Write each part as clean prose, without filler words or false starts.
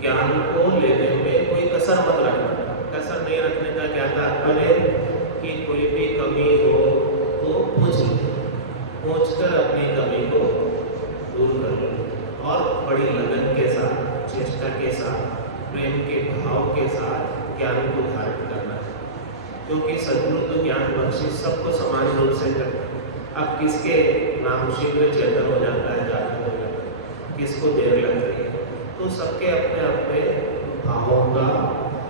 ज्ञान को लेने में कोई कसर मत रखना। कसर नहीं रखने का क्या तात्पर्य कि कोई भी कमी हो तो पूछ लो, पूछ कर अपनी कमी को दूर कर लो और बड़ी लगन के साथ, चेष्टा के साथ, प्रेम के भाव के साथ ज्ञान को धारण करना है। क्योंकि सद्गुरु तो ज्ञान बख्शिश सबको समान रूप से करता है। अब किसके नाम शीघ्र चेतन हो जाता है, जागृत हो जाता है, किसको देर लग रही है, तो सबके अपने अपने भावों का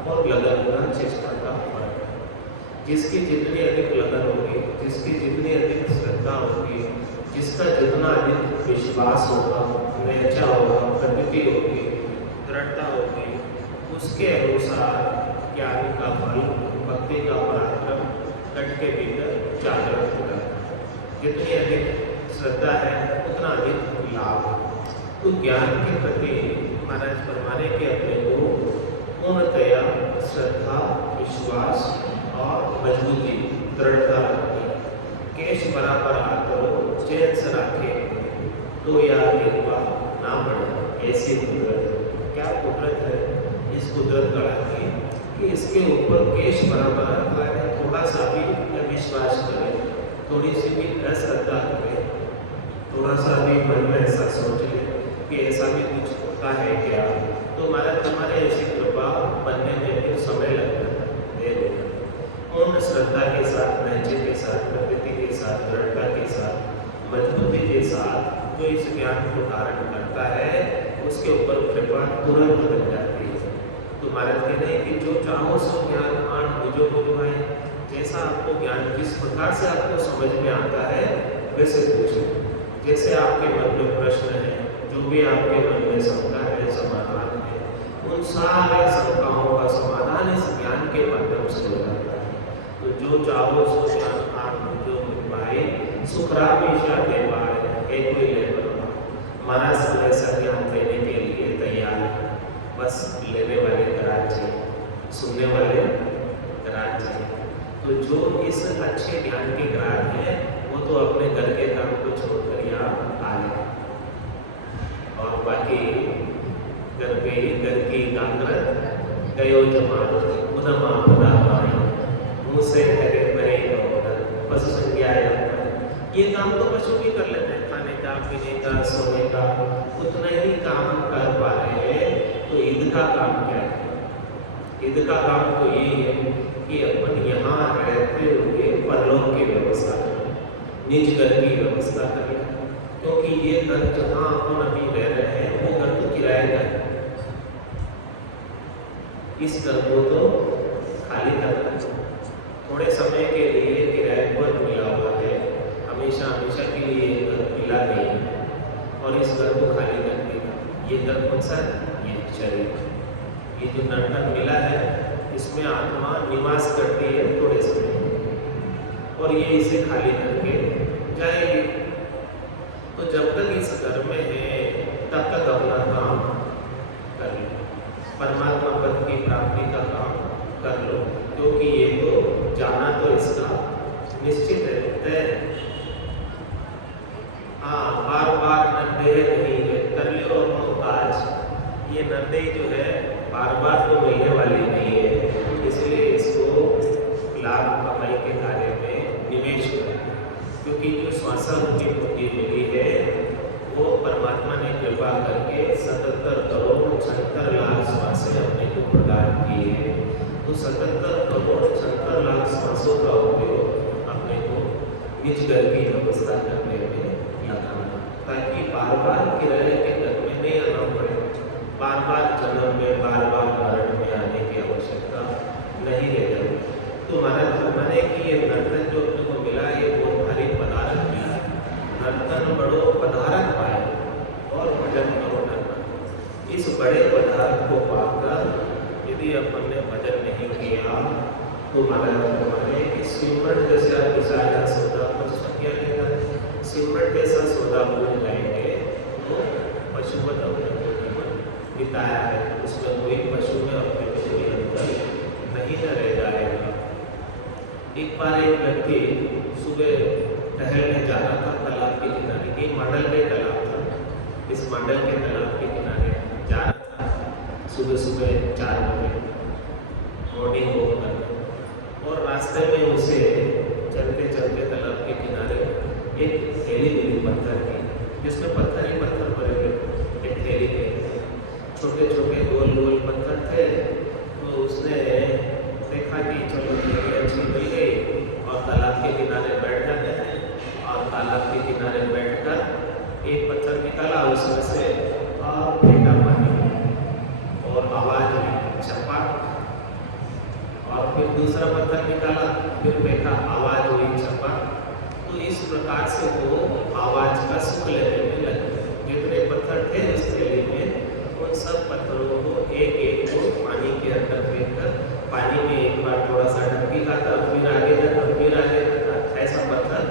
और लगन का, चेष्टा का फर्क है। जिसकी जितनी अधिक लगन होगी, जिसकी जितनी अधिक श्रद्धा होगी, जिसका जितना अधिक विश्वास होगा, निश्चय होगा, प्रकृति होगी, दृढ़ता होगी, उसके अनुसार ज्ञान का फल, भक्ति का पराक्रम कट के भीतर जागृत होगा। जितनी अधिक श्रद्धा है उतना अधिक लाभ। तो ज्ञान के प्रति महाराज फरमाने के अपने को पूर्णतया श्रद्धा, विश्वास और मजबूती, दृढ़ता रखनी। केश बराबर हाथ करो, चैन से रखे तो या कृपा ना बढ़े। ऐसी कुदरत, क्या कुदरत है इस कुदरत गढ़ा की कि इसके ऊपर केश बराबर हाथ लगाए, थोड़ा सा भी विश्वास करे, थोड़ी सी भी अश्रद्धा करे, थोड़ा सा भी मन में ऐसा सोच ले कि ऐसा भी कुछ होता है क्या, तो महाराज हमारे ऐसी कृपा बनने में फिर समय लग जाता है, देर हो जाता है। पूर्ण श्रद्धा के साथ, निश्चय के साथ, प्रकृति के साथ, दृढ़ता के साथ, मजबूती के साथ जो इस ज्ञान को धारण करता है उसके ऊपर कृपा तुरंत बन जाती है। तो महाराज कहते हैं कि जो चाहो सो ज्ञान आन बुझो बुझवाए। जैसा आपको ज्ञान जिस प्रकार से आपको समझ में आता है वैसे पूछो। जैसे आपके मन में प्रश्न है, जो भी आपके मन में शंका है, समाधान है, उन सारे शंकाओं का समाधान इस ज्ञान के माध्यम से हो जाता है। तो जो चाहो सो ज्ञान आन बुझो बुझवाए, सुखरामीशा दे पाए, एक कोई ले बना। महाराज ऐसा ज्ञान देने के लिए तैयार है, बस लेने वाले करार चाहिए, सुनने वाले करार चाहिए। तो जो इस अच्छे ज्ञान के ग्राहक हैं वो तो अपने घर के काम को छोड़कर यहाँ आ गए और बाकी घर की कांग्रत गयो जमानो उदमा पदा पाई मुँह से करे बरे पशु संज्ञा। ये काम तो पशु भी कर लेते हैं, खाने का, पीने का, सोने का, उतना ही काम कर पा रहे हैं। तो ईद का काम क्या है? ईद का काम तो यही है कि अपन यहाँ रहते हुए परलोक की व्यवस्था करें, निज घर की व्यवस्था करें। क्योंकि ये घर जहाँ अपन अभी रह रहे हैं वो घर तो किराए का है, इस घर को तो खाली करना है। थोड़े समय के लिए किराए पर मिला हुआ है, हमेशा हमेशा के लिए घर मिला नहीं है और इस घर को खाली कर देगा। ये घर कौन सा है? ये शरीर, ये जो नटन मिला है इसमें आत्मा निवास करती है थोड़े समय और ये इसे खाली करके जाएगी। तो जब तक इस घर में है तब तक अपना काम कर लो, परमात्मा पद की प्राप्ति का काम कर लो। क्योंकि ये तो जाना तो इसका निश्चित है, तय है। हाँ, बार बार नंदे नहीं है, कर लो अपनो काज। ये नंदे जो है बार बार तो मिलने वाली नहीं है, इसलिए इसको लाभ कमाई के कार्य में निवेश करें। क्योंकि जो श्वासारूपी बुद्धि मिली है वो परमात्मा ने कृपा करके 77 करोड़ 76 लाख श्वासें अपने को प्रदान की है। तो 77 करोड़ 76 लाख श्वासों का उपयोग अपने को निज घर की व्यवस्था करने में लगाना, ताकि बार बार किराए के घर में नहीं आना पड़े, बार बार जन्म में, बार बार मरण में आने की आवश्यकता नहीं रह जाती। तो महाराज फरमाने की ये नर्तन जो अपने को मिला ये बहुत भारी पदार्थ मिला है। नर्तन बड़ो पदार्थ पाए और भजन करो नर्तन। इस बड़े पदार्थ को पाकर यदि अपन ने भजन नहीं किया तो महाराज फरमाने की सिमरन जैसा विशाला सौदा पर सत्या लेना, सिमरन जैसा सौदा भूल जाएंगे तो पशुवत अपने को जीवन बिताया है, उसमें कोई पशु में अपने को कोई अंतर नहीं न रह जाएगा। एक बार एक व्यक्ति सुबह टहलने जा रहा था तालाब के किनारे, एक मंडल के तालाब था, इस मंडल के तालाब के किनारे जा रहा था। सुबह सुबह 4 बजे मॉर्निंग वॉक करना, और रास्ते में उसे चलते चलते तालाब के किनारे एक थैली मिली पत्थर की, जिसमें पत्थर ही पत्थर भरे हुए एक थैली के छोटे छोटे गोल गोल पत्थर थे। तो उसने देखा कि चलो थैली अच्छी मिल गई, और तालाब के किनारे बैठ जाते हैं। और तालाब के किनारे बैठकर एक पत्थर निकाला, उसमें से फेंका पानी और आवाज हुई छपाक, और फिर दूसरा पत्थर निकाला, फिर फेंका, आवाज हुई छपाक। तो इस प्रकार से वो आवाज का सुख लेने में लगे। जितने पत्थर थे उस थैली में, उन सब पत्थरों को एक एक को पानी के अंदर फेंक कर, पानी में एक बार थोड़ा सा डुबकी खाता, फिर आगे जाता, फिर आगे जाता, ऐसा पत्थर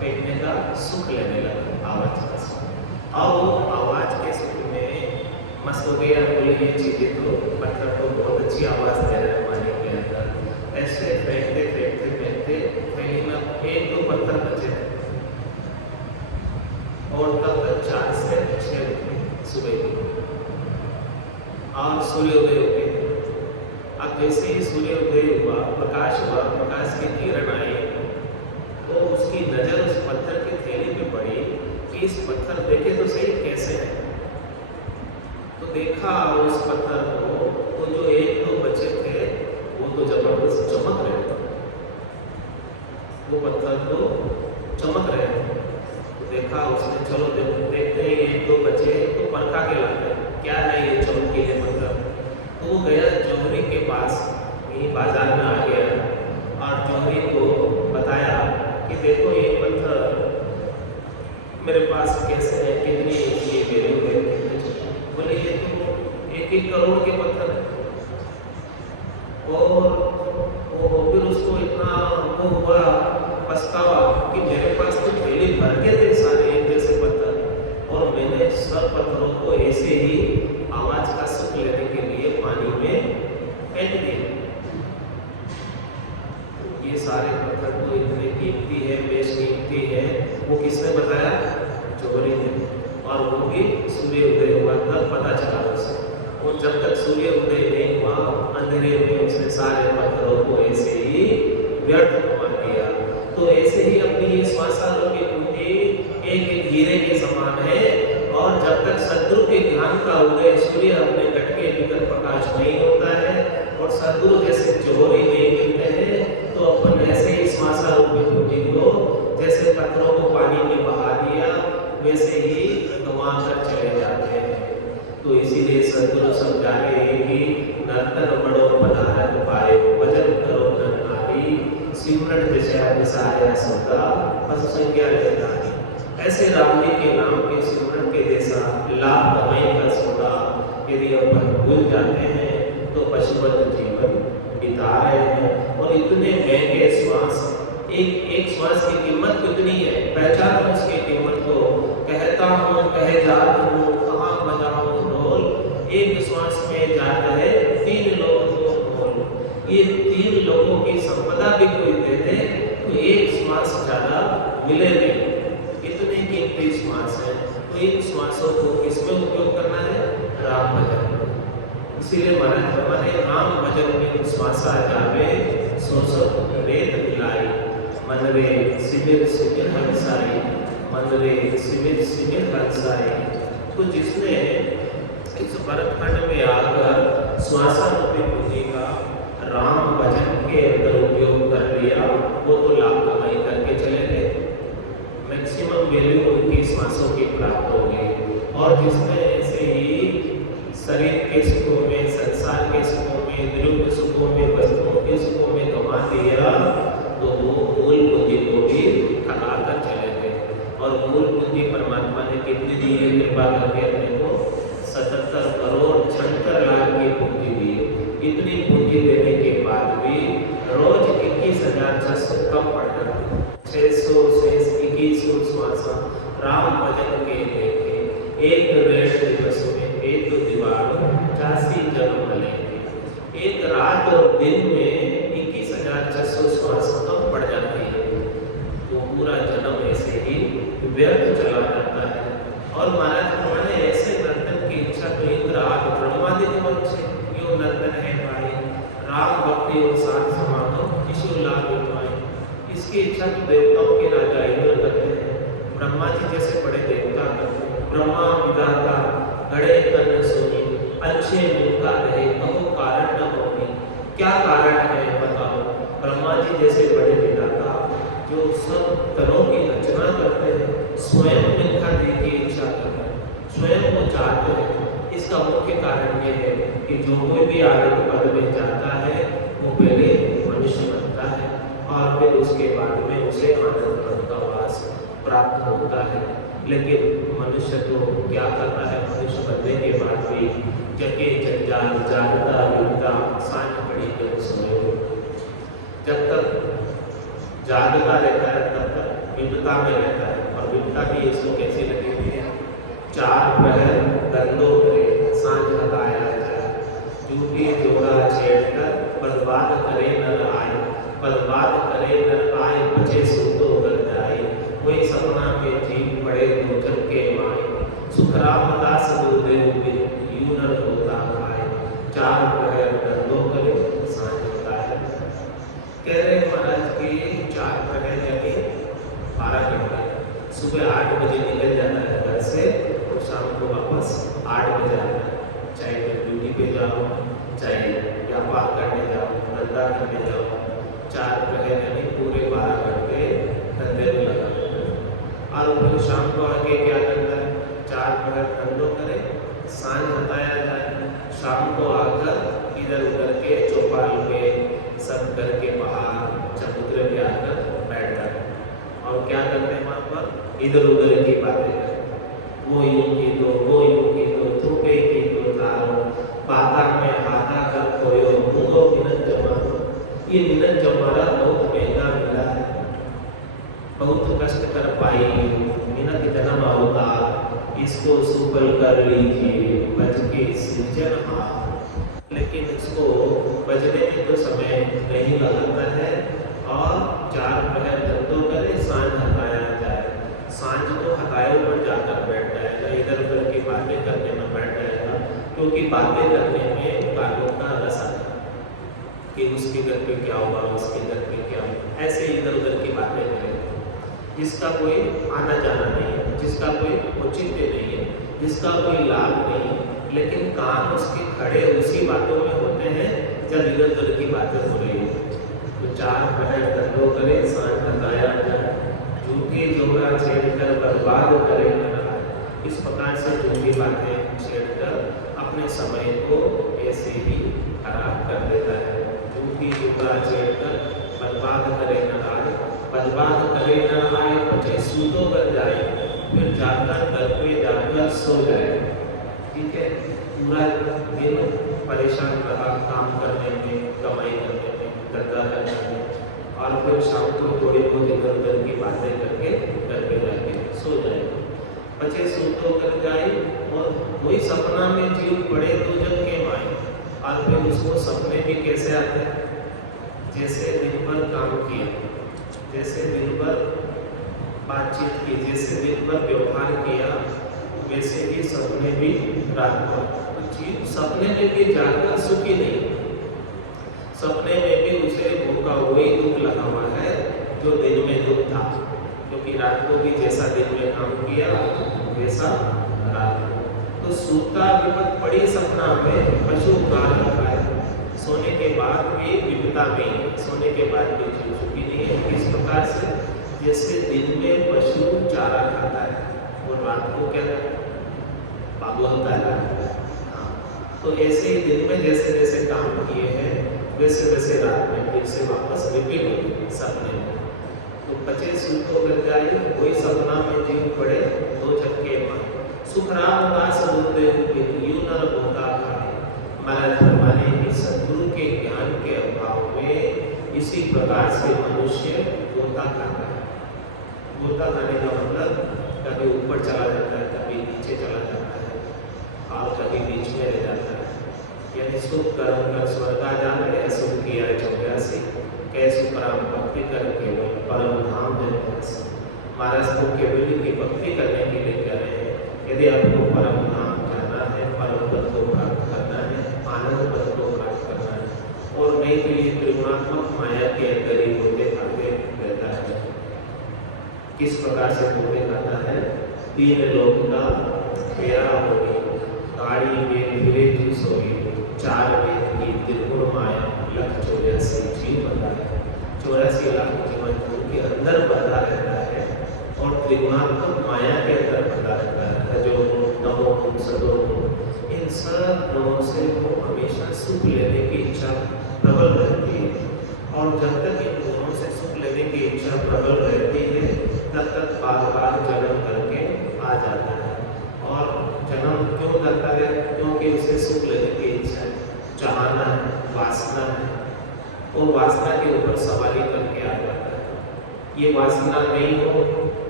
फेंकने का सुख लेने लगा, आवाज का सुख। और वो आवाज के सुख में मस्त हो गया, बोले ये चीजें तो पत्थर को बहुत अच्छी आवाज दे रहे हैं पानी के अंदर। ऐसे फेंकते फेंकते फेंकते थैली में एक दो पत्थर बचे थे, और तब तक 4 से 6 बजे सुबह की, और सूर्योदय हो गया। अब जैसे ही सूर्योदय हुआ, प्रकाश हुआ, प्रकाश की किरण आई, तो उसकी नजर उस पत्थर की थैली पे पड़ी कि इस पत्थर देखे तो सही कैसे है। तो देखा उस पत्थर को, तो जो एक दो बचे थे वो तो जबरदस्त चमक रहे थे, वो पत्थर तो चमक रहे थे। तो देखा उसने, चलो देखते हैं एक दो बचे तो परखा के लाते हैं क्या है ये चमकीले पत्थर। तो वो गया जौहरी के पास, यही बाजार में आ गया, और जौहरी को बताया कि देखो ये पत्थर मेरे पास कैसे है, कितनी इसकी वैल्यू है, कितने। बोले ये तो 1-1 करोड़ के पत्थर है। और वो फिर उसको इतना वो हुआ, पछतावा कि मेरे पास तो थैली भर के थे सारे एक जैसे पत्थर, और मैंने सब पत्थरों को ऐसे ही आवाज का सुख लेने के लिए पानी में फेंक दिया। ये सारे पत्थर तो इतने कीमती है, बेशकीमती है, वो किसने बताया? जौहरी ने। और वो भी सूर्य उदय हुआ तब पता चला उसे। और जब तक सूर्य उदय नहीं हुआ, अंधेरे में उसने सारे पत्थरों को ऐसे ही व्यर्थ घुमा दिया। तो ऐसे ही अपनी ये श्वासारूपी कुंडी एक एक हीरे के समान है, और जब तक सद्गुरु के ज्ञान का उदय, सूर्य अपने घट के भीतर प्रकाश नहीं होता है, और सद्गुरु जैसे जौहरी नहीं मिलते हैं, तो अपन ऐसे ही श्वासारूपी कुंडी को जैसे पत्थरों को पानी में बहा दिया, वैसे ही गंवा कर चले जाते हैं। तो इसीलिए सद्गुरु समझा रहे हैं कि नर्तन बड़ो पदारथ पाए, भजन करो नर नारी, सिमरन दिशा विसाया सौदा, पशु संज्ञा लेदारी। ऐसे राम जी के नाम के सिमरन के जैसा लाभ कमाई का सौदा यदि अपन भूल जाते हैं, तो पशुवत जीवन बिता रहे हैं। और इतने महंगे श्वास, एक एक श्वास की कीमत कितनी है, पहचानो उसकी कीमत को। कहता हूँ कहे जात हूँ, कहाँ बजाऊँ ढोल, एक श्वास में जाता है 3 लोगों को ढोल। ये 3 लोगों की संपदा भी कोई दे दे तो एक श्वास ज्यादा मिले नहीं, इतने कीमती श्वास है। तो इन श्वासों को किसमें उपयोग करना है? राम भजन। इसीलिए महाराज हमारे राम भजन में श्वासा जावे, सो वेद मिलाई, मन रे शिविर शिविर हंसाई, मन रे शिविर शिविर हंसाई। तो जिसने इस भरतखंड में आकर श्वासारूपी कुंजी का राम भजन के अंदर उपयोग कर लिया, वो तो लाभ कमाई करके चले गए, मैक्सिमम वैल्यू उनकी श्वासों की प्राप्त हो गई। और जिसने ऐसे ही शरीर के सुखों में, संसार के सुखों में, द्रव्य सुखों में, वस्तुओं के सुखों में गंवा दिया, तो वो मूल पूंजी को भी ठगा कर चले गए। और मूल पूंजी परमात्मा ने कितनी दी है कृपा करके अपने को? 77 करोड़ 76 लाख की पूंजी दी। इतनी पूंजी देने के बाद भी रोज 21,600 कम पड़ जाता, 600 से 2100 श्वास राम भजन के लेके एक रेड दिवस में एक दिवार 85 जन्म लेंगे। एक रात और दिन में 21,600 श्वास कम पड़ जाती है, तो पूरा जन्म ऐसे ही व्यर्थ चला जाता है। और महाराज हमारे ऐसे नर्तन की इच्छा तो इंद्र आदि ब्रह्मादि के वंश है, इसकी इच्छा तो देवताओं के राजा इंद्र करते हैं, ब्रह्मा जी जैसे बड़े देवता करते हैं। ब्रह्मा विधाता घड़े तन सोनी, अच्छे मुका रहे कहो कारण न होगी। क्या कारण है बताओ? ब्रह्मा जी जैसे बड़े विधाता जो सब तनों की रचना करते हैं, स्वयं मिलखा दे की इच्छा करते हैं, स्वयं वो चाहते हैं। इसका मुख्य कारण ये है कि जो कोई भी आनंद पद में जाता है वो पहले मनुष्य बनता है और फिर उसके बाद में उसे आनंद पद का वास प्राप्त होता है। लेकिन मनुष्य तो क्या करता है, मनुष्य बनने के बाद भी जगे जंजाल जानता विद्या सांझ पड़ी जब सोए। जब तक जागता रहता है तब तक विपदा में रहता है, और विपदा भी इसको कैसी लगी हुई है? चार प्रहर दंडो करे सांझ हटाया जाए, झूठी जोड़ा छेड़कर बर्बाद करे नर आए, बर्बाद करे नर आए बचे सूतो कर जाए। कोई सपना में जीव पड़े तो जग के माए, सुखराम दास गुरुदेव बिन यूं नर होता खाए। चार प्रहर दंडो करे सांझ हटाया। कह रहे महाराज की 4 प्रहर यानी 12 घंटे, सुबह 8 बजे निकल जाना है घर से और शाम को वापस 8 बजे आना है। चाहे तो ड्यूटी पे जाओ, चाहे व्यापार करने जाओ, धंधा करने जाओ, 4 प्रहर यानी पूरे 12 घंटे धंधे में लगा रहना है। और फिर शाम को आके क्या करना है? 4 प्रहर धंधों करे, सांझ हटाया जाए। शाम को आकर इधर उधर के चौपाल पे सब घर के बाहर चबूतरे पे आकर बैठ जाते और क्या करते हैं? वहाँ पर इधर उधर की बातें करते, वो यूं की दो, वो यूं की दो, थूके की दो तारो, बाता में हाथा कर खोयो, मुंगो मिनट जमारो। ये मिनट जमारा बहुत महंगा मिला है, बहुत कष्ट कर पाई मिनट जन्म अवतार, इसको सुफल कर लीजिए बज के सृजनहार। लेकिन इसको बजने में तो समय नहीं लगता है और 4 प्रहर धंधों करे सांझ हटाया जाए। सांझ को हटाए पर जाकर बैठ जाएगा, इधर उधर की बातें करने में बैठ जाएगा, क्योंकि बातें करने में कानों का रस आता है कि उसके घर पे क्या होगा, उसके घर पे क्या होगा, ऐसे इधर उधर की बातें करेंगे जिसका कोई आना जाना नहीं है, जिसका कोई औचित्य नहीं है, जिसका कोई लाभ नहीं है। लेकिन कान उसके खड़े उसी बातों में होते हैं जब इधर उधर की बातें हो रही है। तो 4 प्रहर धंधों करे सांझ हटाया जाए, झूठी जोड़ा छेड़कर बर्बाद करे न रहा। इस प्रकार से झूठी बातें छेड़कर अपने समय को ऐसे ही खराब कर देता है। झूठी जोड़ा छेड़कर बर्बाद करे न आए, बर्बाद करे न आए बचे सूतों कर जाए, फिर जाकर घर पे जाकर सो जाए। ठीक है, पूरा दिन परेशान रहा काम करने में, कमाई करने में, धंधा करने में, और फिर शाम को थोड़ी बहुत इधर उधर की बातें करके घर पे जाके सो जाए, बचे सूतों कर जाए। और कोई सपना में जीव पड़े तो जग के माए, और फिर उसको सपने भी कैसे आते हैं? जैसे दिन भर काम किया, जैसे दिन भर बातचीत की, जैसे दिन भर व्यवहार किया, वैसे ही सपने भी रात भर। जीव सपने में भी जाकर सुखी नहीं, सपने में भी उसे भूखा वही दुख लगा हुआ है जो दिन में दुख था, क्योंकि रात को भी जैसा दिन में काम किया वैसा रात को। तो सूता विपद पड़ी सपना में पशु कारण खाए, सोने के बाद भी विपदा में, सोने के बाद भी जीव सुखी नहीं है। किस प्रकार से? जैसे दिन में पशु चारा खाता है और रात को क्या होता है। हाँ, तो ऐसे ही दिन में जैसे जैसे काम किए हैं वैसे वैसे रात में फिर से वापस रिपीट होती सपने में। तो बचे सूतों कर जाए, कोई सपना में जीव पड़े दो झटके मारे, सुख राम दास गुरुदेव यूं नर होता खाए। महाराज फरमाने कि सद्गुरु के ज्ञान के अभाव में इसी प्रकार से मनुष्य गोता खाता है। गोता खाने का मतलब कभी ऊपर चला जाता है, कभी नीचे चला जाता है और कभी बीच में रह जाता है। यानी सुख कर्म कर स्वर्गा जाने, असुख किया 84 कै सुख राम भक्ति कर केवल परम धाम जन। महाराज को केवल की भक्ति करने के लिए कह रहे हैं। यदि आपको परम धाम जाना है, परम पद को प्राप्त करना है, आनंद पद को प्राप्त करना है, और नहीं के लिए त्रिगुणात्मक माया के अंदर ही होते खाते रहता है, किस प्रकार से भोगे खाता है? 3 लोक का फेरा होगी, गाड़ी में फिरे जी सोई, 4 वेद की त्रिपुर माया, लख 84 जीव बंधा है। 84 लाख जीवन के अंदर बंधा रहता है और त्रिगुणात्मक माया के अंदर बंधा रहता है। रजोगुण, तमोगुण, सतोगुण, इन सब गुणों से वो हमेशा सुख लेने की इच्छा प्रबल रहती है और जब तक इन गुणों से सुख लेने की इच्छा प्रबल रहती है तब तक बार-बार जन्म करके आ जाता है। और जन्म क्यों करता है? क्योंकि उसे सुख लेने की इच्छा है, चाहना है, वासना है। वो वासना के ऊपर सवारी करके आ जाता है। ये वासना नहीं हो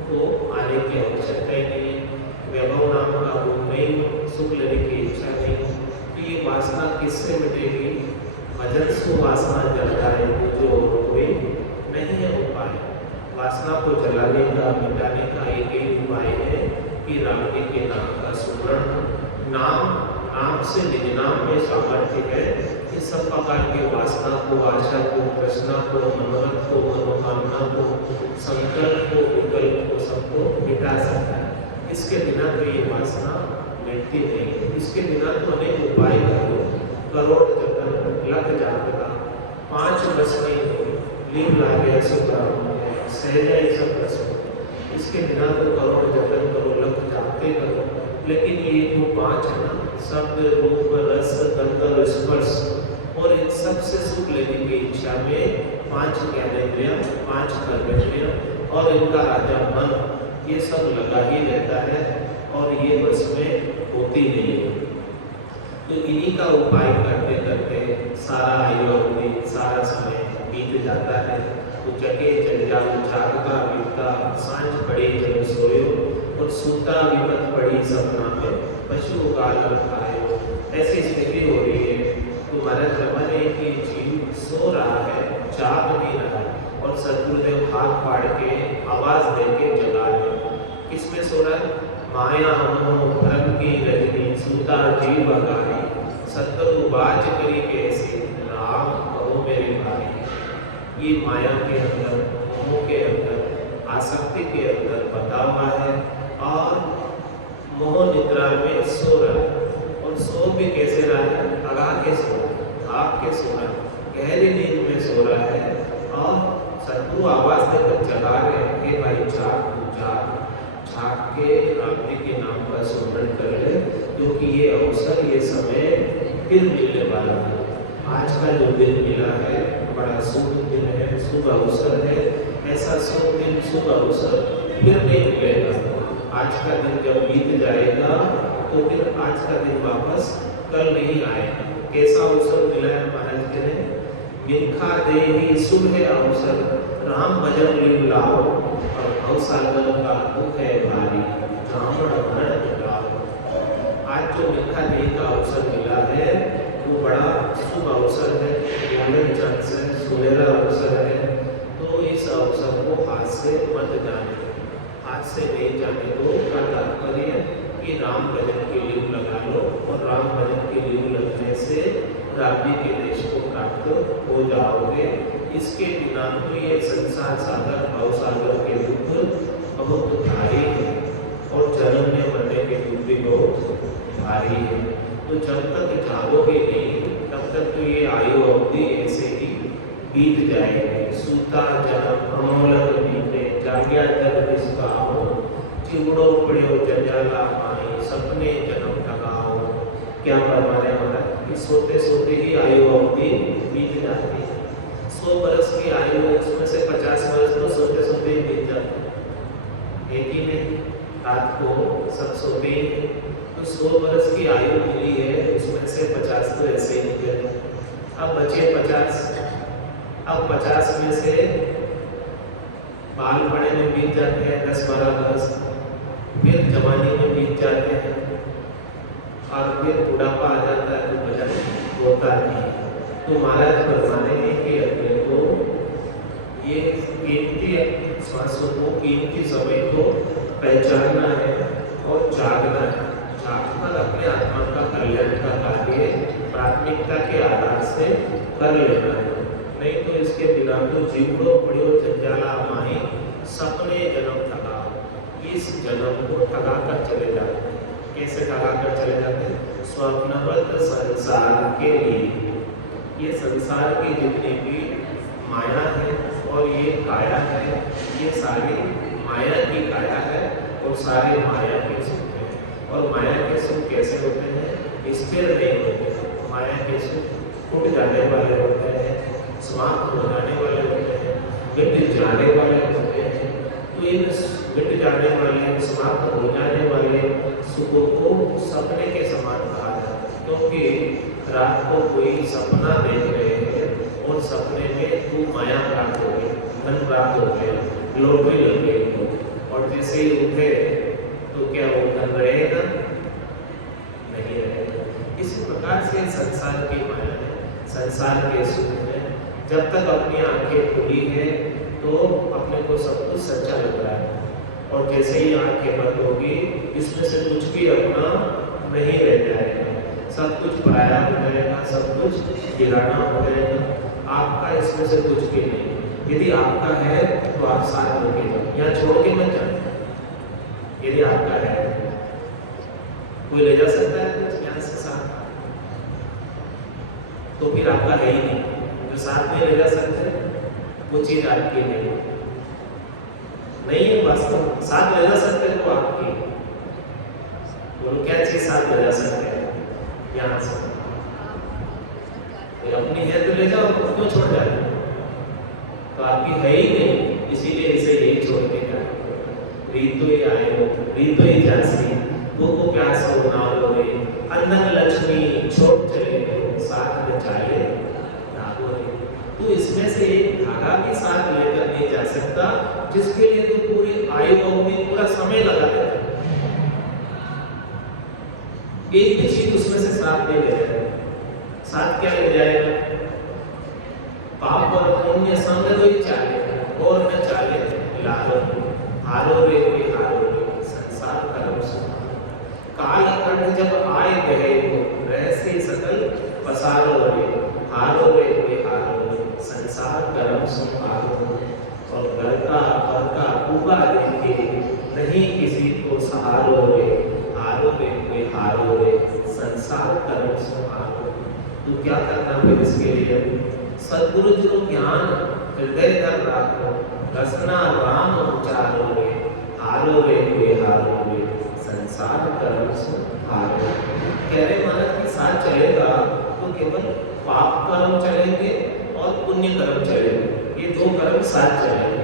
तो आने की आवश्यकता ही नहीं है। वैभव नाम का रूप नहीं हो, सुख लेने की इच्छा नहीं हो, तो ये वासना किससे मिटेगी? भजन से वासना जलता है जो कोई नहीं है उपाय। वासना को जलाने का, मिटाने का एक ही उपाय है कि राम के नाम का सुमरण। नाम से निज नाम में सामर्थ्य है कि सब प्रकार के वासना को, आशा को, तृष्णा को, मनोरथ को, मनोकामना को, संकल्प को, विकल्प को, सबको मिटा सकता है। इसके बिना तो ये वासना मिटती नहीं। इसके बिना तो अनेक उपाय करो, करोड़ जतन लख जागता, 5 बस नहीं हो, लीव लागे सुब्रह्मण्य सहज सब रस। इसके बिना तो करोड़ जतन करो, लख जागते करो, लेकिन ये जो 5 है ना, शब्द, रूप, रस, गंध और स्पर्श, और इन सब से सुख लेने की इच्छा में 5 ज्ञानेंद्रियां, 5 कर्मेंद्रियां और इनका राजा मन, ये सब लगा ही रहता है और ये बस में होती नहीं है। तो इन्हीं का उपाय करते करते सारा आयु अवधि, सारा समय बीत जाता है। तो जगे जंजाल जागता बीतता, सांझ पड़ी जब सोयो, और सूता विपत पड़ी सपना में, पशु गाल खायो। ऐसी स्थिति हो रही है। तो महाराज रमन है कि जीव सो रहा है, जाग नहीं रहा है, और सतगुरुदेव हाथ पाड़ के आवाज देके जगा रहे। किसमें सो रहा है? माया मोह भ्रम की रजनी, सूता जीव अगारी, सतगुरु बाज करी कैसे, राम कहो मेरे भाई। ये माया के अंदर, मोह के अंदर, आसक्ति के अंदर बंधा हुआ है और मोह निद्रा में सो रहा है। और सो भी कैसे रहा है? अगा के सो रहा है, भाग के सो रहा है, गहरी नींद में सो रहा है। और सतगुरु आवाज देकर जगा रहे हैं कि भाई जाग, तू जाग, झाँक के राम जी के नाम का स्मरण कर ले, क्योंकि ये अवसर, ये समय फिर मिलने वाला है। आज का जो दिन मिला है बड़ा शुभ दिन है, शुभ अवसर है। ऐसा शुभ दिन, शुभ अवसर फिर नहीं मिलेगा। आज का दिन जब बीत जाएगा तो फिर आज का दिन वापस कल नहीं आएगा। कैसा अवसर मिला है महाराज जी ने? बिनखा दे ही शुभ है अवसर, राम भजन लिव लाओ, और भवसागर का दुख है भारी, ब्राह्मण भरण मिटाओ। आज जो बिनखा दे का अवसर मिला है वो बड़ा शुभ अवसर है, गोल्डन चांस है, सुनहरा अवसर है। तो इस अवसर को हाथ से मत जाने दो, हाथ से नहीं जाने दो। का तात्पर्य कि राम भजन की लीव लगा लो, और राम भजन की लीव लगने से राज्य के देश को प्राप्त हो जाओगे। इसके बिना तो ये संसार सागर, भव सागर के दुख बहुत भारी है, और जन्मने मरने के दुख भी बहुत भारी है। तो जब तक जागोगे नहीं तब तक तो ये आयु अवधि ऐसे ही बीत जाएगी। सूता जन्म अमोलक बीते, जाग्या जब इसका हो, चिवड़ो पड़ो जंजाला पानी, सपने जन्म टकाओ। क्या परमाने वाला कि सोते सोते ही आयु अवधि बीत जाती है। 100 वर्ष की आयु है, उसमें से 50 वर्ष तो सोते सोते ही बीत जाते हैं। एक ही नहीं, रात को सब सोते ही। तो 100 वर्ष की आयु मिली है, उसमें से 50 तो ऐसे ही निकले। अब बचे 50। अब 50 में से बाल पड़े में बीत जाते हैं 10-12 वर्ष, फिर जवानी में बीत जाते हैं, और फिर बुढ़ापा आ जाता है तो भजन होता नहीं। तो महाराज फरमाने हैं कि अपने को ये कीमती श्वासों को, कीमती समय को पहचानना है और जागना है। जागकर अपने आत्मा का कल्याण का कार्य प्राथमिकता के आधार से कर लेना है। नहीं तो इसके बिना तो जीवड़ो पड़ो जंजाला माही, सपने जन्म तक इस जन्म को ठगा कर चले जाते हैं। कैसे ठगा कर चले जाते हैं? स्वप्नवत संसार के लिए। ये संसार की जितनी भी माया है और ये काया है, ये सारी माया की काया है और सारे माया के सुख हैं। और माया के सुख कैसे होते हैं? स्थिर नहीं होते। माया के सुख टूट जाने वाले होते हैं, समाप्त हो जाने वाले होते हैं, मिट जाने वाले होते हैं। तो इन मिट जाने वाले, समाप्त हो जाने वाले सुखों को सपने के समान कहा जाता है। क्योंकि रात को कोई सपना देख रहे हैं और सपने में तू माया प्राप्त हो गई, धन प्राप्त हो गया, लॉटरी लग गई तो, और जैसे ही उठे तो क्या वो धन रहेगा? नहीं रहेगा। इसी प्रकार से संसार की माया है, संसार के सुख है। जब तक अपनी आंखें खुली है तो अपने को सब कुछ सच्चा लग रहा है, और जैसे ही आंखें बंद होगी इसमें से कुछ भी अपना नहीं रह जाएगा, सब कुछ पराया हो जाएगा, सब कुछ गिराना हो जाएगा। आपका इसमें से कुछ भी नहीं। यदि आपका है तो आप साथ लेके जाओ, यहाँ छोड़ के मत जाओ। यदि आपका है कोई ले जा सकता है कुछ यहाँ से साथ, तो फिर आपका है ही नहीं। जो साथ में ले जा सकते वो चीज आपकी नहीं है। वास्तव साथ ले जा सकते हैं तो आपकी, बोलो क्या चीज साथ ले जा सकते हैं यहाँ से? तो अपनी है तो ले जाओ, क्यों छोड़ जाते? तो आपकी है ही नहीं, इसीलिए इसे यही छोड़ के जाए। रीतो ही आए हो, रीतो ही जासी, वो को प्यास हो ना हो रे, अंधन लक्ष्मी छोड़ चले गए, साथ में चाहे ना हो रे। तो इसमें से एक धागा भी साथ लेकर नहीं जा सकता, जिसके लिए तो पूरी आयु में पूरा समय लगा देता है। एक भी चीज उसमें से साथ नहीं ले जाएगा। साथ क्या ले जाएगा? पाप और पुण्य संग दो ही चाले, और न चाले लालो, हारो रे कोई हारो रे, संसार कर्म सुना। काल कंठ जब आए गए हो, रहस्य सकल पसारो रे, हारो रे कोई हारो रे, संसार कर्म सुनारो। और करता करता उबा देंगे, नहीं किसी को सहारो रे, हारो रे कोई हारो रे, संसार कर्म सुनारो। तो क्या करना फिर इसके लिए? सद्गुरु जो ज्ञान हृदय धर राखो, रसना राम उचारो रे, हारो रे कोई हारो रे, संसार कर्म सुनारो। कह रहे महाराज के साथ चलेगा तो केवल पाप कर्म चलेंगे और पुण्य कर्म चलेंगे, ये दो कर्म साथ चलेंगे,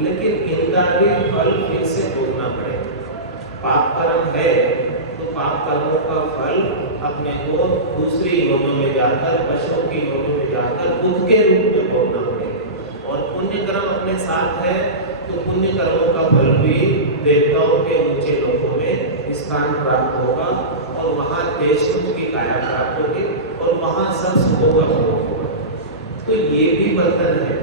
लेकिन इनका भी फल फिर से भोगना पड़ेगा। पाप कर्म है तो पाप कर्मों का फल अपने को दूसरी योनों में जाकर, पशुओं की योनों में जाकर दुख के रूप में भोगना पड़ेगा। और पुण्य कर्म अपने साथ है तो पुण्य कर्मों का फल भी देवताओं के ऊंचे लोकों में स्थान प्राप्त होगा, और वहाँ देशमुख की काया प्राप्त होगी, और वहाँ सब सुखों का भोग होगा। तो ये भी बंधन है।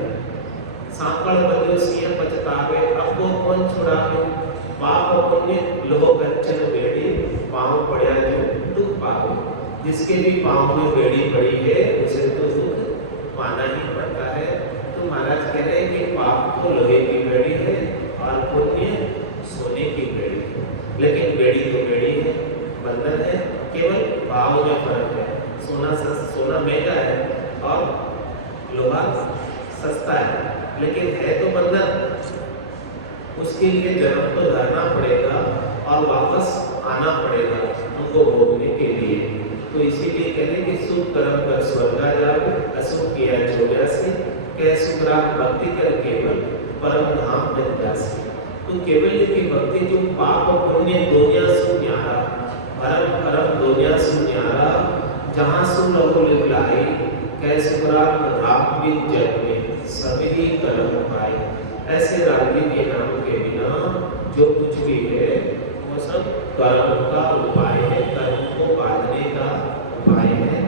सांकड़ बंधु सिंह पछतावे, अब वो कौन छुड़ावे, पाप पुण्य लोह कंचन बेड़ी, पाँव पड़ा जो दुख पावे। जिसके भी पाँव में बेड़ी पड़ी है उसे तो दुख पाना ही पड़ता है। तो महाराज कह रहे हैं कि पाप तो लोहे की बेड़ी है और पुण्य सोने की बेड़ी है, लेकिन बेड़ी तो बेड़ी है, बंधन है, केवल भाव में फर्क है। सोना महंगा है और लोहा सस्ता है, लेकिन है तो बंधन। उसके लिए जन्म तो धरना पड़ेगा और वापस आना पड़ेगा उनको भोगने के लिए। तो इसीलिए कहते कि सुख कर्म कर स्वर्गा जाओ, असुख किया जोग्यासी, कह सुखराम भक्ति कर केवल परम धाम जन जासी। तो केवल की भक्ति जो पाप और पुण्य दोनिया सु न्यारा, परम परम दोनिया सु न्यारा, जहाँ सु रहो लिवलाई, कह सुखराम राम बिन जग में सभी कर्म पाए। ऐसे रामजी के नाम के बिना जो कुछ भी है वो सब कर्म का उपाय है, कर्म को बांधने का उपाय है,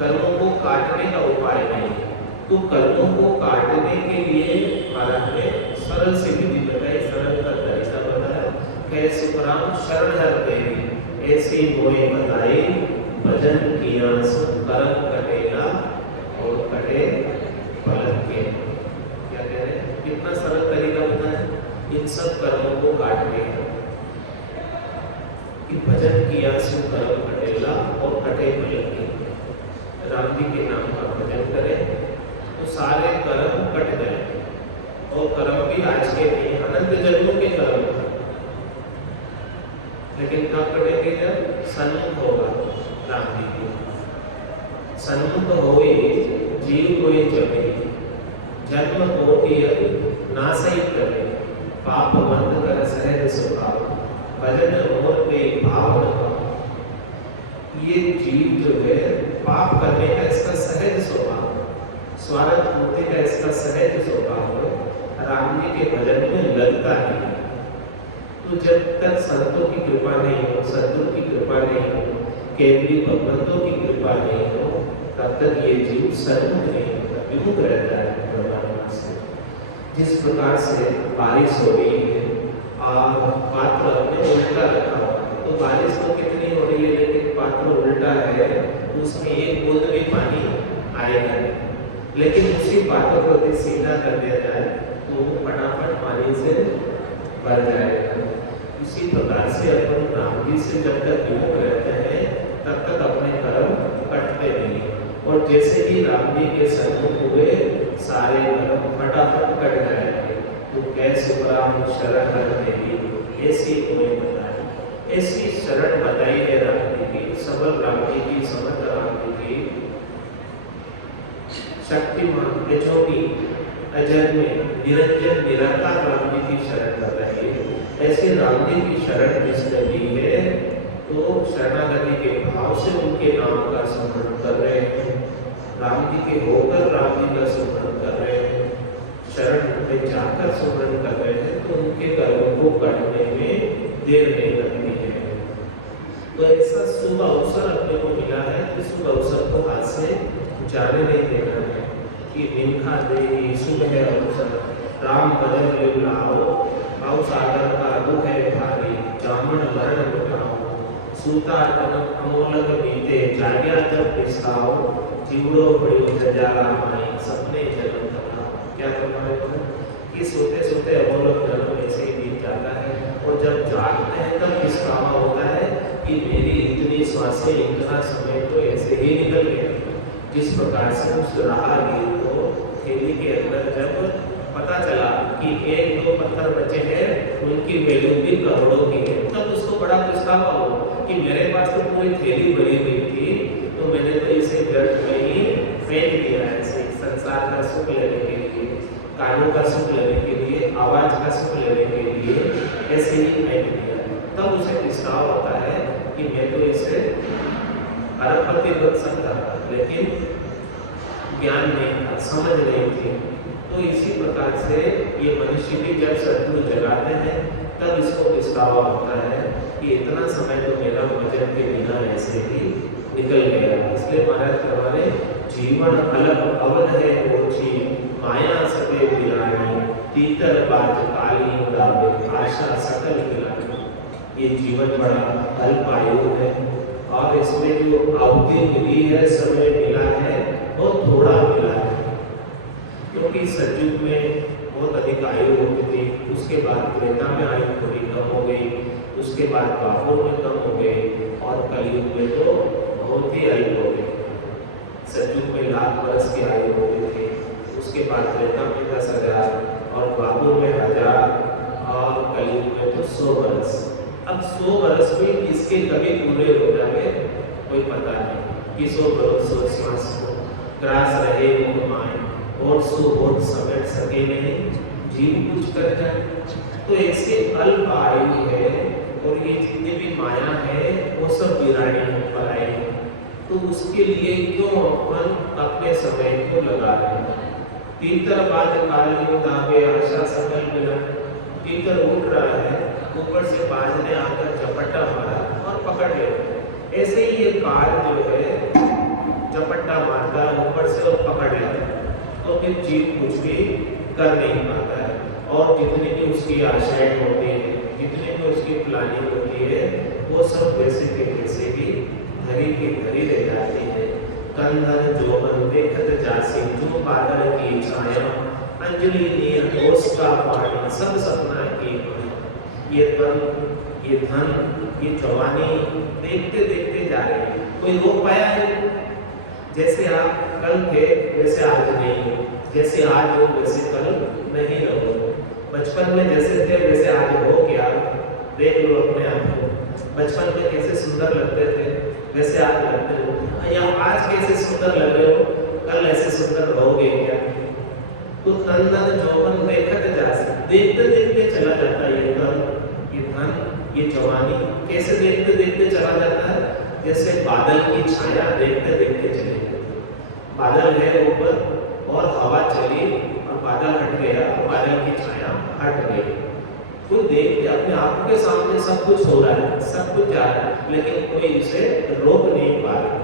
कर्मों को काटने का उपाय नहीं है। तो कर्मों को काटने के लिए महाराज ने सरल से विधि बताई, सरल का तरीका बताया। कह सुखराम शरण हर देवी, ऐसी मोए बताई, भजन किया सो कर्म कटेगा और कटे पलक के। क्या कह रहे हैं? कितना सरल तरीका बताया इन सब कर्मों को काटने का। कि भजन किया सु कर्म कटेला और कटे पलक की। राम जी के नाम का भजन करें तो सारे कर्म कट गए, और कर्म भी आज के नहीं, अनंत जन्मों के कर्म हैं। लेकिन कब कटेंगे? जब सन्मुख होगा राम जी की। सन्मुख होई जीव कोई जपे, जन्म कोटि नासई करे, पाप बंद कर सहज स्वभाव, भजन मोर पे भाव न पाओ। ये जीव जो है पाप करने का इसका सहज स्वभाव, स्वार्थ पूर्ति का इसका सहज स्वभाव है, राम जी के भजन में लगता नहीं। तो जब तक संतों की कृपा नहीं हो, सद्गुरु की कृपा नहीं हो, केवली भगवंतों की कृपा नहीं हो, तब तक ये जीव सन्मुख नहीं होता, विमुख रहता है परमात्मा से। जिस प्रकार से बारिश हो रही है और पात्र अपने उल्टा रखा हुआ है, तो बारिश तो कितनी हो रही है लेकिन पात्र उल्टा है, उसमें एक बूंद भी पानी आएगा नहीं। लेकिन उसी पात्र को यदि सीधा कर दिया जाए तो फटाफट पानी से भर जाएगा। इसी प्रकार से अपन राम जी से जब तक विमुख रहते हैं तब तक अपने कर्म कटते नहीं, और जैसे ही राम जी के सन्मुख हुए सारे कर्म फटाफट कट जाएंगे। तो कैसे राम शरण देगी, ऐसी कोई बताए, ऐसी शरण बताई है राम जी की, सबल राम जी की, समर्थ राम जी की, शक्तिमान तेजोगी अजय में निरंजन निराकार राम जी की शरण कर रही है। ऐसे राम जी की शरण जिसने ली है तो शरणागति के भाव से उनके नाम का स्मरण कर रहे हैं, राम जी के होकर राम जी का स्मरण कर रहे हैं, शरण में जाकर स्मरण कर रहे हैं, तो उनके कर्मों को करने में देर नहीं लगती है। तो ऐसा शुभ अवसर अपने को मिला है, तो शुभ अवसर को हाथ से जाने नहीं देना है कि निम्खा दे शुभ है अवसर, राम भजन ले बुलाओ, भाव सागर का दुख है भारी, जामन मरण मिटाओ, सूता तनक अमोलक बीते, जाग्या जब निष्ठाओ, जीवड़ो बड़ी जजाला माई, सपने जन्म तका। क्या करना है कि सोते सोते अमोलक जन्म ऐसे ही बीत जाता है, और जब जागते हैं तब निष्ठावा होता है कि मेरी इतनी श्वासें, इतना समय तो ऐसे ही निकल गया। जिस प्रकार से उस राहगीर को थैली के अंदर जब पता चला कि एक दो पत्थर बचे हैं, उनकी वैल्यू भी करोड़ों की है, तब उसको बड़ा पछतावा हुआ कि मेरे पास तो पूरी थैली भरी हुई थी, तो मैंने तो इसे व्यर्थ में ही फेंक दिया है। ऐसे संसार का सुख लेने के लिए, कानों का सुख लेने के लिए, आवाज का सुख लेने के लिए ऐसे ही फेंक दिया। तब उसे पछतावा होता है कि मैं तो इसे अरबपति बन सकता था, लेकिन ज्ञान नहीं था, समझ नहीं थी। तो इसी प्रकार से ये मनुष्य भी जब सद्गुरु जगाते हैं तब इसको पछतावा होता है कि इतना समय तो मेरा भजन के बिना ऐसे ही निकल गया। इसलिए महाराज हमारे जीवन अलग अवध है ओछी, माया सदे बिरानी, तीतर बात काली उड़ावे, आशा सकल गिरानी। ये जीवन बड़ा अल्पायु है, और इसमें जो अवधि मिली है, समय मिला है, बहुत थोड़ा मिला है। क्योंकि सतयुग में बहुत अधिक आयु होती थी, उसके बाद त्रेता में आयु थोड़ी कम हो गई, उसके बाद द्वापर में कम हो गई, और कलयुग में तो बहुत ही अल्प हो गई। सतयुग में 1,00,000 वर्ष की आयु होती थी, उसके बाद त्रेता में 10,000, और द्वापर में 1,000, और कलयुग में तो 100 वर्ष। अब 100 वर्ष में किसके कभी पूरे हो जाए कोई पता नहीं, कि 100 वर्ष 100 श्वास को ग्रास रहे मुख माए, और सो और समेट सके नहीं, जीव कुछ कर जाए। तो ऐसे अल्प आयु है, और ये जितने भी माया है वो सब वीरानी है, पराई है। तो उसके लिए क्यों अपन अपने समय को लगा रहे हैं? तीतर बाद काली दावे आशा सकल मिला, तीतर उड़ रहा है, ऊपर से बाज ने आकर झपट्टा मारा और पकड़ लिया। ऐसे ही ये काल जो है झपट्टा मारता है ऊपर से और पकड़ लेता है, तो फिर जीव कुछ भी कर नहीं पाता है, और जितनी भी उसकी आशाएं होती है, जितनी भी उसकी प्लानिंग होती है, वो सब वैसे के वैसे ही धरी की धरी रह जाती है। कंधन जो मन देखत जासी, जो बादल की छाया, अंजलि नीर ओस का पानी, सब सपना की पानी। ये तन ये धन, ये जवानी देखते देखते जा रहे हैं। कोई रोक पाया है? जैसे आप कल थे वैसे आज नहीं हो, जैसे आज हो वैसे कल नहीं रहो। बचपन में जैसे थे वैसे आज हो क्या? देख लो अपने आप को। बचपन में कैसे सुंदर लगते थे वैसे आज लगते हो, या आज कैसे सुंदर लग रहे हो कल ऐसे सुंदर रहोगे क्या? तो तन तन जौवन देखते देखते देखते चला जाता है। ये तन, ये धन, ये जवानी कैसे देखते देखते चला जाता है? जैसे बादल की छाया देखते देखते चली जाती है। बादल है ऊपर और हवा चली और बादल हट गया, बादल की छाया हट गई। कोई देखते अपने आंखों के सामने सब कुछ हो रहा है, सब कुछ जा रहा है, लेकिन कोई इसे रोक नहीं पा रहा,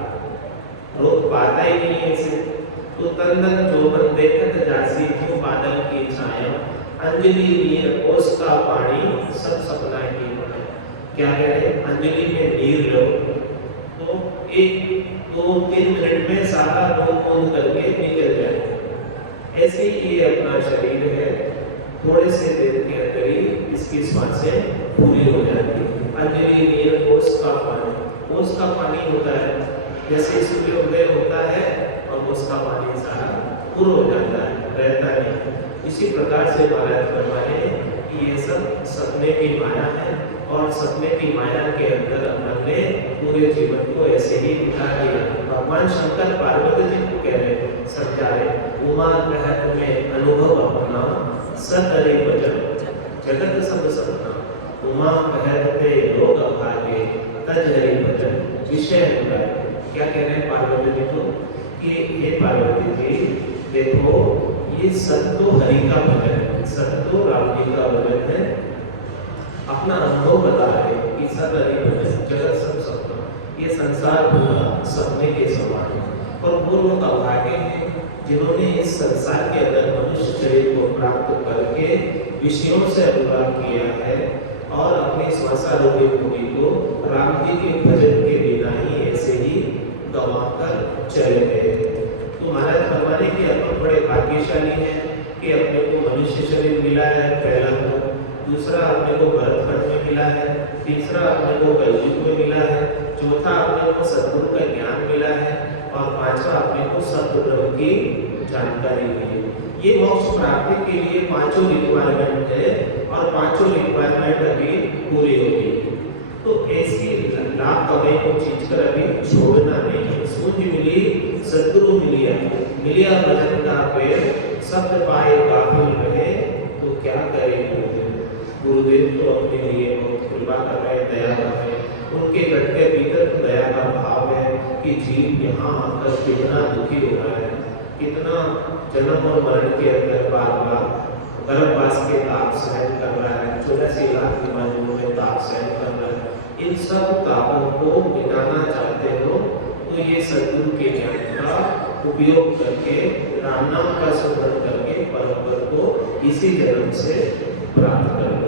रोक पाता ही नहीं है इसे। तो तंदन जोबन देखत जासी जो बादल की छाया, अंजलि नीर ओस का पानी सब सपना की बने। क्या कह रहे? अंजलि में नीर लो तो 1-2-3 मिनट में सारा बूंद करके निकल जाए। ऐसे ही ये अपना शरीर है, थोड़े से देर के अंदर ही इसकी सांसें पूरी हो जाती है। अंजलि नीर ओस का पानी, ओस का पानी होता है जैसे सूर्योदय होता है और उसका पानी सारा पूरा हो जाता है, रहता नहीं। इसी प्रकार से महाराज फरमाए कि ये सब सपने की माया है और सपने की माया के अंदर अपन ने पूरे जीवन को ऐसे ही बिता दिया। भगवान शंकर पार्वती जी को कह रहे, समझा रहे, उमा कहत में अनुभव अपना सतरे भजन जगत सब सपना। उमा कहत पे लोग अभागे तज हरि भजन विषय अनुराग। क्या कह रहे हैं पार्वती जी को कि हे पार्वती जी देखो, ये सब तो हरि का भजन है, सब तो राम जी का भजन है। अपना अनुभव बता रहे कि सब हरि भजन जगत सब सपना, ये संसार पूरा सपने के समान है। और वो लोग अभागे हैं जिन्होंने इस संसार के अंदर मनुष्य शरीर को प्राप्त करके विषयों से अनुराग किया है और अपने श्वासारूपी भूमि को राम जी के भजन के बिना ही ऐसे ही गवा कर चले गए। तो महाराज फरमाने कि अपन बड़े भाग्यशाली हैं कि अपने को मनुष्य शरीर मिला है, पहला तो, दूसरा अपने को भरतखंड में मिला है, तीसरा अपने को कलयुग में मिला है, चौथा अपने को सद्गुरु का ज्ञान मिला है और पांचवा अपने को सद्गुरु की जानकारी मिली। ये मोक्ष प्राप्ति के लिए पांचों रिक्वायरमेंट है और पांचों रिक्वायरमेंट अभी पूरी होगी। तो ऐसी लाभ कमाई को चीज कर अभी छोड़ना नहीं है। सूझ मिली सद्गुरु मिलिया भजन का पेड़, शब्द पाए गाफिल रहे तो क्या करे गुरुदेव। गुरुदेव तो अपने लिए बहुत कृपा कर रहे, दया कर रहे। उनके गट के भीतर दया का भाव है कि जीव यहाँ आकर कितना दुखी हो रहा है, कितना जन्म और मरण के अंदर बार बार गर्भवास के ताप सहन कर रहा है, 84 लाख बीमारियों में ताप सहन कर रहा है। इन सब तापों को मिटाना चाहते हो तो ये सद्गुरु के ज्ञान का उपयोग करके, राम नाम का स्मरण करके परम पद को इसी जन्म से प्राप्त करना।